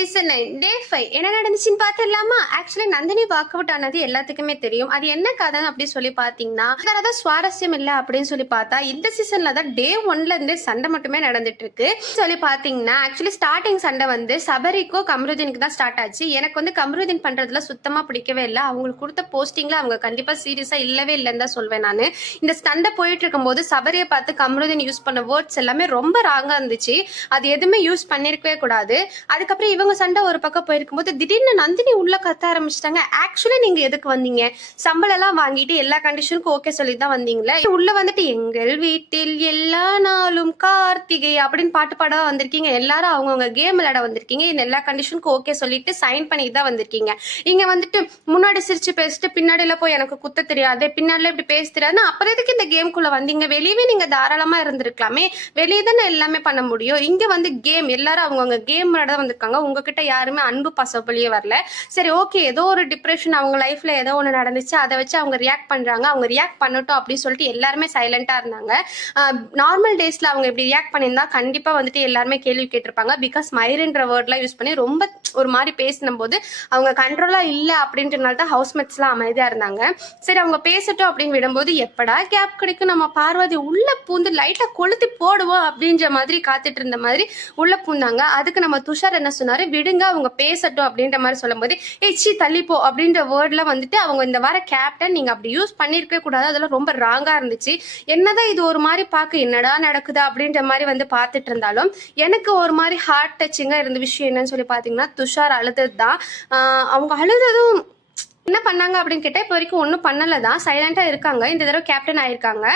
Season 9 டே 5 என்ன நடந்துச்சுன்னு பார்த்துடலாமா? ஆக்சுவலி நந்தினி வாக் அவுட் ஆனது எல்லாத்துக்குமே தெரியும். அது என்ன கதை அப்படி சொல்லி பார்த்தீங்கன்னா, வேற சுவாரஸ்யம் இல்லை அப்படின்னு சொல்லி பார்த்தா இந்த சீசன்ல தான் டே 1ல இருந்தே சண்டை மட்டுமே நடந்துட்டு இருக்கு சொல்லி பார்த்தீங்கன்னா, ஆக்சுவலி ஸ்டார்டிங் சண்டை வந்து சபரிக்கோ கமருதீனுக்கு தான் ஸ்டார்ட் ஆச்சு. எனக்கு வந்து கமருதீன் பண்றதுல சுத்தமா பிடிக்கவே இல்லை. அவங்களுக்கு கொடுத்த போஸ்டிங்ல அவங்க கண்டிப்பா சீரியஸா இல்லவே இல்லைன்னு தான் சொல்வேன் நான். இந்த சண்டை போயிட்டு இருக்கும்போது சபரியை பார்த்து கமருதீன் யூஸ் பண்ண வேர்ட்ஸ் எல்லாமே ரொம்ப ராங்கா இருந்துச்சு. அது எதுவுமே யூஸ் பண்ணிருக்கவே கூடாது. அதுக்கப்புறம் இவங்க சண்டை ஒரு பக்கம் போயிருக்கும்போது திடீர்னு நந்தினி உள்ள கத்த ஆரம்பிச்சிட்டாங்க. ஆக்சுவலி நீங்க எதுக்கு வந்தீங்க? சம்பளம் எல்லாம் வாங்கிட்டு எல்லா கண்டிஷனுக்கும் ஓகே சொல்லி தான் வந்தீங்களே. உள்ள வந்துட்டு எங்கள் வீட்டில் எல்லா நாளும் கார்த்திகை அப்படின்னு பாட்டு பாட வந்திருக்கீங்க. எல்லாரும் அவங்கவுங்க கேம் விளையாட வந்திருக்கீங்க. இந்த எல்லா கண்டிஷனுக்கும் ஓகே சொல்லிட்டு சைன் பண்ணிட்டு தான் வந்திருக்கீங்க. இங்க வந்துட்டு முன்னாடி சிரிச்சு பேசிட்டு பின்னாடியில போய் எனக்கு குத்த தெரியாது, பின்னாடில இப்படி பேச தெரியாது. அப்புறம் எதுக்கு இந்த கேம்குள்ள வந்தீங்க? வெளியவே நீங்க தாராளமா இருந்திருக்கலாமே. வெளியே தானே எல்லாமே பண்ண முடியும். இங்க வந்து கேம் எல்லாரும் அவங்கவுங்க கேம் விளையாட வந்திருக்காங்க. உங்ககிட்ட யாருமே அன்பு பசப்பலியே வரல. சரி ஓகே, ஏதோ ஒரு டிப்ரெஷன் அவங்க லைஃப்ல ஏதோ ஒன்று நடந்துச்சு, அதை வச்சு அவங்க ரியாக்ட் பண்றாங்க. அவங்க ரியாக்ட் பண்ணட்டும் அப்படின்னு சொல்லிட்டு எல்லாருமே சைலண்டா இருந்தாங்க. நார்மல் டேஸ்ல அவங்க இப்படி ரியாக்ட் பண்ணியிருந்தா கண்டிப்பா வந்துட்டு எல்லாருமே கேள்வி கேட்டிருப்பாங்க. பிகாஸ் மயிர்ன்ற வேர்ட்லாம் யூஸ் பண்ணி ரொம்ப ஒரு மாதிரி பேசின போது அவங்க கண்ட்ரோலா இல்லை அப்படின்றனால தான் ஹவுஸ்மேட்ஸ் எல்லாம் அமைதியா இருந்தாங்க. சரி அவங்க பேசட்டும் அப்படின்னு விடும்போது எப்படா கேப் கிடைக்கும், நம்ம பார்வதி உள்ள பூந்து லைட்டா கொளுத்தி போடுவோம் அப்படின்ற மாதிரி காத்துட்டு இருந்த மாதிரி உள்ள பூந்தாங்க. அதுக்கு நம்ம துஷார் என்ன சொன்னாரு, விடுங்க அவங்க பேசட்டும் அப்படின்ற மாதிரி சொல்லும்போது சி தள்ளிப்போ அப்படின்ற வேர்ட்ல வந்துட்டு அவங்க இந்த வார கேப்டன் நீங்க அப்படி யூஸ் பண்ணிருக்கவே கூடாது, அதெல்லாம் ரொம்ப ராங்கா இருந்துச்சு. என்னதான் இது ஒரு மாதிரி பார்க்க என்னடா நடக்குது அப்படின்ற மாதிரி வந்து பார்த்துட்டு இருந்தாலும் எனக்கு ஒரு மாதிரி ஹார்ட் டச்சிங்கா இருந்த விஷயம் என்னன்னு சொல்லி பாத்தீங்கன்னா, துஷார் அழுதது தான். அவங்க அழுததும் என்ன பண்ணாங்க அப்படின்னு கேட்டா இப்போ வரைக்கும் ஒன்றும் பண்ணலதான், சைலண்டா இருக்காங்க. இந்த தடவை கேப்டன் ஆயிருக்காங்க.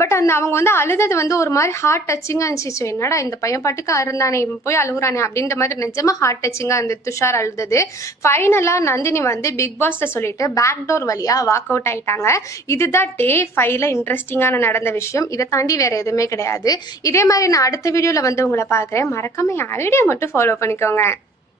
பட் அந்த அவங்க வந்து அழுதது வந்து ஒரு மாதிரி ஹார்ட் டச்சிங்கா இருந்துச்சு. என்னடா இந்த பையன் பாட்டுக்கு இருந்தானே, இவன் போய் அழுகுறானே அப்படின்ற மாதிரி நிஜமா ஹார்ட் டச்சிங்கா இருந்தது துஷார் அழுதது. ஃபைனலா நந்தினி வந்து பிக் பாஸ்ட சொல்லிட்டு பேக் டோர் வழியா வாக் அவுட் ஆயிட்டாங்க. இதுதான் டே 5ல இன்ட்ரெஸ்டிங்கான நடந்த விஷயம். இதை தாண்டி வேற எதுவுமே கிடையாது. இதே மாதிரி நான் அடுத்த வீடியோல வந்து உங்களை பார்க்குறேன். மறக்காம என் ஐடியா மட்டும் ஃபாலோ பண்ணிக்கோங்க.